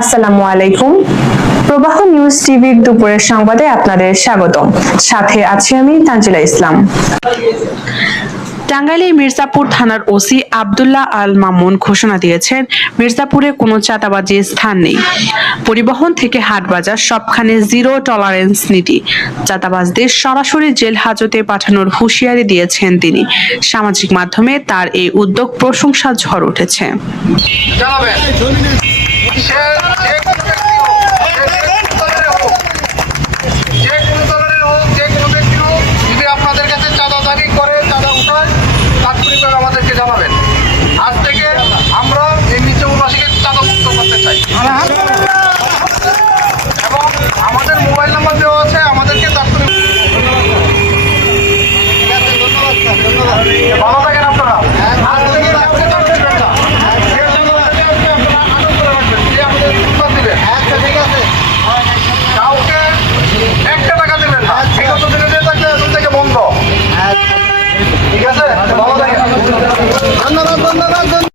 আসসালামু আলাইকুম। প্রবাহ নিউজ টিভির দুপুরের সংবাদে আপনাদের স্বাগতম। সাথে আছি আমি তানজিলা ইসলাম। টাঙ্গাইলের মির্জাপুর থানার ওসি আব্দুল্লাহ আল মামুন ঘোষণা দিয়েছেন, মির্জাপুরে কোনো চাঁদাবাজির স্থান নেই। পরিবহন থেকে হাটবাজার সবখানে জিরো টলারেন্স নীতি। চাঁদাবাজদের সরাসরি জেল হাজতে পাঠানোর হুঁশিয়ারি দিয়েছেন তিনি। সামাজিক মাধ্যমে তার এই উদ্যোগ প্রশংসার ঝড় উঠেছে। আমাদেরকে জানাবেন। আজ থেকে আমরা এই মির্জাপুরবাসীকে চাঁদা মুক্ত করতে চাই এবং আমাদের মোবাইল নাম্বার দেওয়া আছে, আমাদেরকে তাৎক্ষণিক। ভালো থাকেন আপনারা। আজ থেকে কাউকে একটা টাকা দেবেন না, বিগত দিনে যে থাকলে এখন থেকে বন্ধ। ঠিক আছে, ভালো থাকেন। ধন্যবাদ।